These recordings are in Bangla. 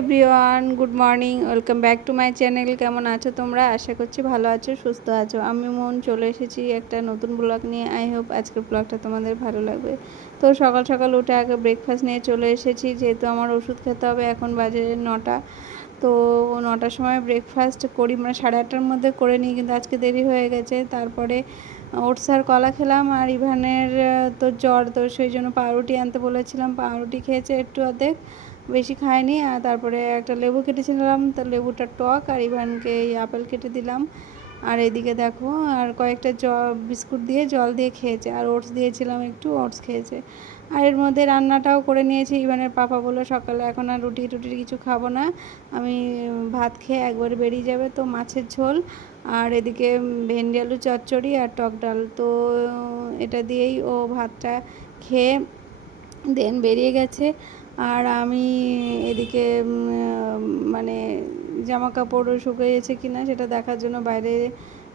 Everyone, good morning, welcome back to my channel. কেমন আছো তোমরা? আশা করছি ভালো আছো, সুস্থ আছো। আমি মন চলে এসেছি একটা নতুন ব্লগ নিয়ে। আই হোপ আজকের ব্লগটা তোমাদের ভালো লাগবে। তো সকাল সকাল উঠে আগে ব্রেকফাস্ট নিয়ে চলে এসেছি, যেহেতু আমার ওষুধ খেতে হবে। এখন বাজে 9টা। তো 9টার সময় ব্রেকফাস্ট করি, মানে 8:30টার মধ্যে করে নিই, কিন্তু আজকে দেরি হয়ে গেছে। তারপরে ওটস আর কলা খেলাম। আর ইভানের তো জ্বর, তো সেই জন্য পাউরুটি আনতে বলেছিলাম, পাউরুটি খেয়েছে একটু অর্ধেক, বেশি খায়নি। আর তারপরে একটা লেবু কেটেছিলাম, তো লেবুটা টক, আর ইভানকে এই আপেল কেটে দিলাম। আর এদিকে দেখো, আর কয়েকটা বিস্কুট দিয়ে জল দিয়ে খেয়েছে। আর ওটস দিয়েছিলাম একটু, ওটস খেয়েছে। আর এর মধ্যে রান্নাটাও করে নিয়েছি। ইভানের পাপা বললো সকালে এখন আর রুটি টুটির কিছু খাবো না, আমি ভাত খেয়ে একবারে বেরিয়ে যাবে। তো মাছের ঝোল, আর এদিকে ভেন্ডি আলু চচ্চড়ি আর টক ডাল, তো এটা দিয়েই ও ভাতটা খেয়ে দেন বেরিয়ে গেছে। আর আমি এদিকে মানে জামা কাপড় শুকিয়েছে কি না সেটা দেখার জন্য বাইরে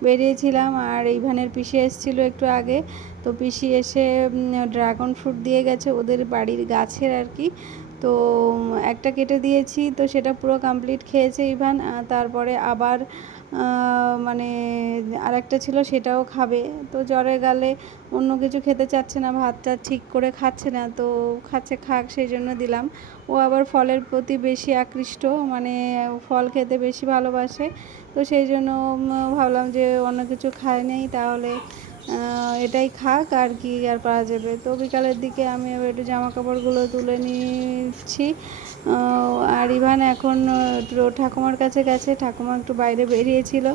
বেরিয়েছিলাম। আর ইভানের পিসি এসেছিলো একটু আগে, তো পিসি এসে ড্রাগন ফ্রুট দিয়ে গেছে ওদের বাড়ির গাছের আর কি। তো একটা কেটে দিয়েছি, তো সেটা পুরো কমপ্লিট খেয়েছে ইভান। তারপরে আবার মানে আরেকটা ছিল, সেটাও খাবে। তো জ্বরে গালে অন্য কিছু খেতে চাচ্ছে না, ভাতটা ঠিক করে খাচ্ছে না, তো খাচ্ছে খাক, সেই জন্য দিলাম। ও আবার ফলের প্রতি বেশি আকৃষ্ট, মানে ফল খেতে বেশি ভালোবাসে। তো সেই জন্য ভাবলাম যে অন্য কিছু খায় নেই, তাহলে এটাই খাক, আর কি আর করা যাবে। তো বিকালের দিকে আমি এবার একটু জামা কাপড়গুলো তুলে নিচ্ছি। আর ইভান এখন ঠাকুমার কাছে গেছে, ঠাকুমা একটু বাইরে বেরিয়েছিল,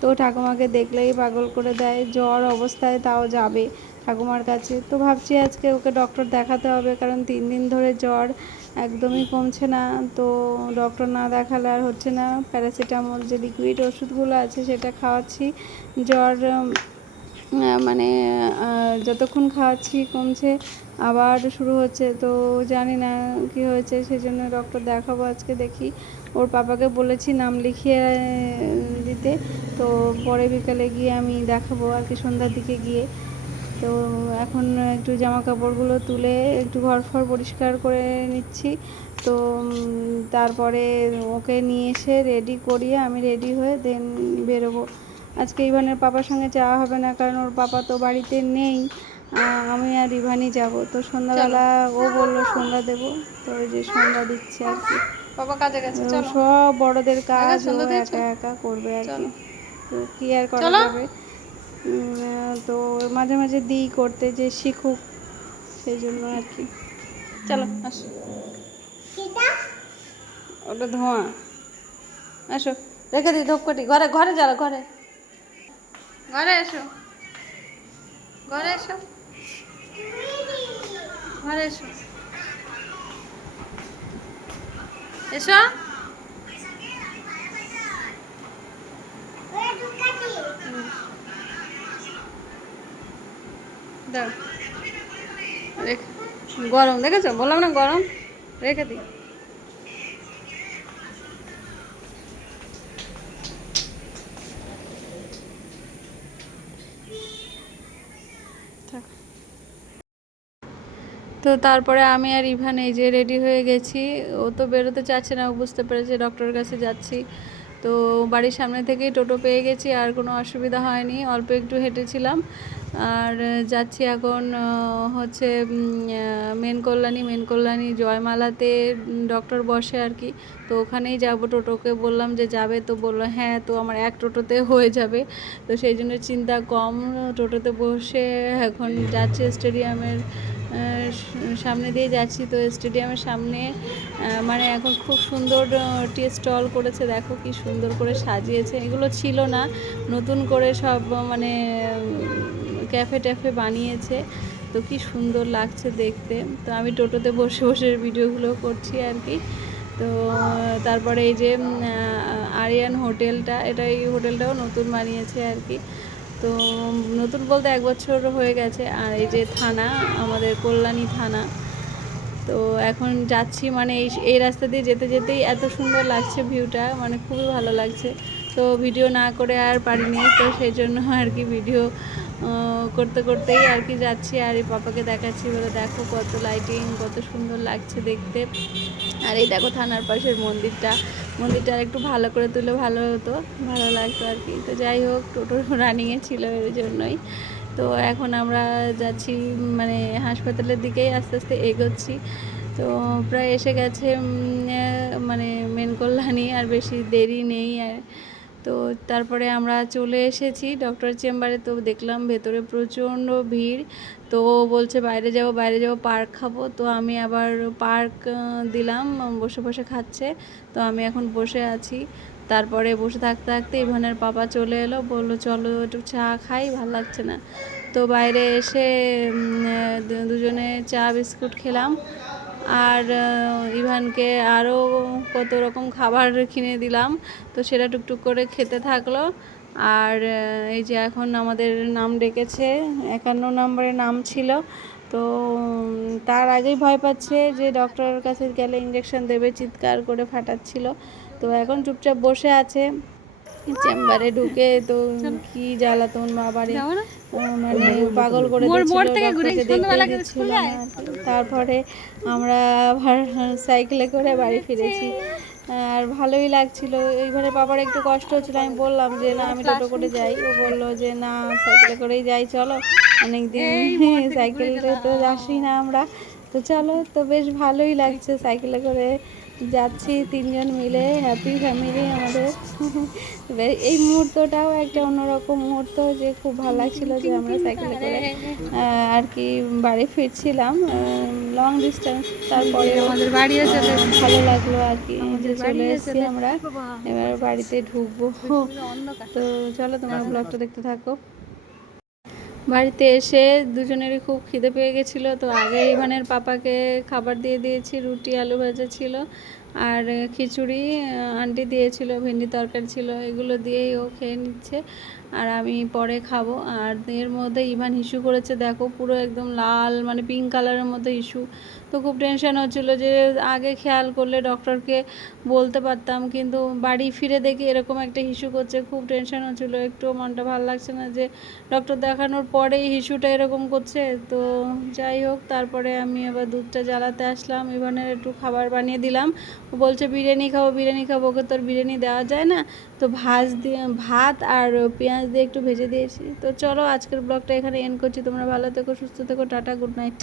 তো ঠাকুমাকে দেখলেই পাগল করে দেয়, জ্বর অবস্থায় তাও যাবে ঠাকুমার কাছে। তো ভাবছি আজকে ওকে ডক্টর দেখাতে হবে, কারণ 3 দিন ধরে জ্বর একদমই কমছে না। তো ডক্টর না দেখালে আর হচ্ছে না। প্যারাসিটামল যে লিকুইড ওষুধগুলো আছে সেটা খাওয়াচ্ছি, জ্বর মানে যতক্ষণ খাওয়াচ্ছি কমছে, আবার শুরু হচ্ছে। তো জানি না কি হয়েছে, সেই জন্য ডক্টর দেখাবো আজকে। দেখি, ওর পাপাকে বলেছি নাম লিখিয়ে দিতে, তো পরে বিকালে গিয়ে আমি দেখাবো আর কি, সন্ধ্যার দিকে গিয়ে। তো এখন একটু জামা কাপড়গুলো তুলে একটু ঘর ফর পরিষ্কার করে নিচ্ছি। তো তারপরে ওকে নিয়ে এসে রেডি করিয়ে আমি রেডি হয়ে দেন বেরোবো। আজকে ইভানের পাপার সঙ্গে যাওয়া হবে না, কারণ ওর পাপা তো বাড়িতে নেই, আমি আর ইভানই যাব। তো সন্ধ্যাবেলা ও বললো সন্ধ্যা দেবো, তো ওই যে সন্ধ্যা দিচ্ছে আর কি। বাবা কাজে গেছে, চলো। সব বড়দের কাজ ও সন্ধ্যা দিয়েছো? একা একা করবে আর কি, তো কী আর করা চলো। যাবে। তো মাঝে মাঝে দিই করতে, যে শিখুক, সেই জন্য আর কি। চলো আসো। ওটা ধোঁয়া, আসো রেখে দিই ধূপকাঠি। ঘরে ঘরে যারা, ঘরে ঘরে এসো, ঘরে এসো, ঘরে এসো, এসো। দাও, রেখে, গরম দেখেছো, বললাম না গরম, রেখে দিই। তো তারপরে আমি আর ইভান এই যে রেডি হয়ে গেছি। ও তো বেরোতে চাচ্ছে না, ও বুঝতে পেরেছে ডক্টরের কাছে যাচ্ছি। তো বাড়ির সামনে থেকেই টোটো পেয়ে গেছি, আর কোনো অসুবিধা হয়নি, অল্প একটু হেঁটেছিলাম। আর যাচ্ছি এখন হচ্ছে মেন কল্যাণী জয়মালাতে ডক্টর বসে আর কি। তো ওখানেই যাব, টোটোকে বললাম যে যাবে, তো বললো হ্যাঁ, তো আমার এক টোটোতে হয়ে যাবে। তো সেই জন্য চিন্তা কম, টোটোতে বসে এখন যাচ্ছে স্টেডিয়ামের সামনে দিয়ে যাচ্ছি। তো স্টেডিয়ামের সামনে মানে এখন খুব সুন্দর টি স্টল করেছে, দেখো কি সুন্দর করে সাজিয়েছে। এগুলো ছিল না, নতুন করে সব মানে ক্যাফে ট্যাফে বানিয়েছে, তো কি সুন্দর লাগছে দেখতে। তো আমি টোটোতে বসে বসে ভিডিওগুলো করছি আর কি। তো তারপরে এই যে আরিয়ান হোটেলটা, এই হোটেলটাও নতুন বানিয়েছে আর কি। তো নতুন বলতে 1 বছর হয়ে গেছে। আর এই যে থানা, আমাদের কল্যাণী থানা। তো এখন যাচ্ছি, মানে এই রাস্তা দিয়ে যেতে যেতেই এত সুন্দর লাগছে ভিউটা, মানে খুবই ভালো লাগছে। তো ভিডিও না করে আর পারিনি, তো সেই জন্য আর কি ভিডিও করতে করতেই আর কি যাচ্ছি, আর এই পাপাকে দেখাচ্ছি, বলে দেখো কত লাইটিং, কত সুন্দর লাগছে দেখতে। আর এই দেখো থানার পাশের মন্দিরটা আর একটু ভালো করে তুলে ভালো হতো, ভালো লাগতো আর কি। তো যাই হোক, টোটো রানিংয়ে ছিল এর জন্যই। তো এখন আমরা যাচ্ছি মানে হাসপাতালের দিকেই আস্তে আস্তে এগোচ্ছি। তো প্রায় এসে গেছে মানে মেন কল্যাণী, আর বেশি দেরি নেই। আর তো তারপরে আমরা চলে এসেছি ডক্টরের চেম্বারে। তো দেখলাম ভেতরে প্রচণ্ড ভিড়। তো ও বলছে বাইরে যাব পার্ক খাবো। তো আমি আবার পার্ক দিলাম, বসে বসে খাচ্ছে। তো আমি এখন বসে আছি। তারপরে বসে থাকতে থাকতে ইভানের পাপা চলে এলো, বললো চলো একটু চা খাই, ভালো লাগছে না। তো বাইরে এসে দুজনে চা বিস্কুট খেলাম। আর ইভানকে আরও কত রকম খাবার কিনে দিলাম। তো সেটা টুকটুক করে খেতে থাকলো। আর এই যে এখন আমাদের নাম ডেকেছে, 51 নম্বরে নাম ছিল। তো তার আগেই ভয় পাচ্ছে যে ডক্টরের কাছে গেলে ইঞ্জেকশন দেবে, চিৎকার করে ফাটাচ্ছিল। তো এখন চুপচাপ বসে আছে চেম্বারে ঢুকে। তো কি জ্বালাতন বাবারে, মানে পাগল করে দিচ্ছিল, ডক্টরকে দেখতেই দিচ্ছিল না। তারপরে আমরা আবার সাইকেলে করে বাড়ি ফিরেছি। আর ভালোই লাগছিল। এইবারে বাবার একটু কষ্ট হচ্ছিল, আমি বললাম যে না আমি টোটো করে যাই। ও বললো যে না সাইকেলে করেই যাই, চলো, অনেকদিন সাইকেলে তো আসি না আমরা। তো চলো, তো বেশ ভালোই লাগছে সাইকেলে করে যাচ্ছি তিনজন মিলে, হ্যাপি ফ্যামিলি আমাদের। এই মুহূর্তটাও একটা অন্যরকম মুহূর্ত, যে খুব ভালো লাগছিল যে আমরা সাইকেলে করে আর কি বাড়ি ফিরছিলাম, লং ডিস্টেন্স। তারপরে আমাদের বাড়িও চলে ভালো লাগলো আর কি, যে চলে এসেছি আমরা, এবার বাড়িতে ঢুকবো। তো চলো তোমরা ব্লগটা দেখতে থাকো। বাড়িতে এসে দুজনেরই খুব খিদে পেয়ে গেছিলো। তো আগে ইভানের পাপাকে খাবার দিয়ে দিয়েছি, রুটি আলু ভাজা ছিল, আর খিচুড়ি আন্টি দিয়েছিল, ভেন্ডি তরকারি ছিল, এগুলো দিয়েই ও খেয়ে নিচ্ছে। আর আমি পরে খাবো। আর এর মধ্যে ইভান ইস্যু করেছে, দেখো পুরো একদম লাল, মানে পিঙ্ক কালারের মধ্যে ইস্যু। তো খুব টেনশন হচ্ছিলো যে আগে খেয়াল করলে ডক্টরকে বলতে পারতাম, কিন্তু বাড়ি ফিরে দেখি এরকম একটা ইস্যু করছে, খুব টেনশন হচ্ছিলো। একটুও মনটা ভালো লাগছে না যে ডক্টর দেখানোর পরেই ইস্যুটা এরকম করছে। তো যাই হোক, তারপরে আমি আবার দুধটা জ্বালাতে আসলাম, ইভানের একটু খাবার বানিয়ে দিলাম। ও বলছে বিরিয়ানি খাবো, ওকে তোর বিরিয়ানি দেওয়া যায় না। তো ভাত আর পেঁয়াজ দিয়ে একটু ভেজে দিয়েছি। তো চলো আজকের ব্লগটা এখানে এন্ড করছি। তোমরা ভালো থেকো, সুস্থ থেকো, টাটা, গুড নাইট।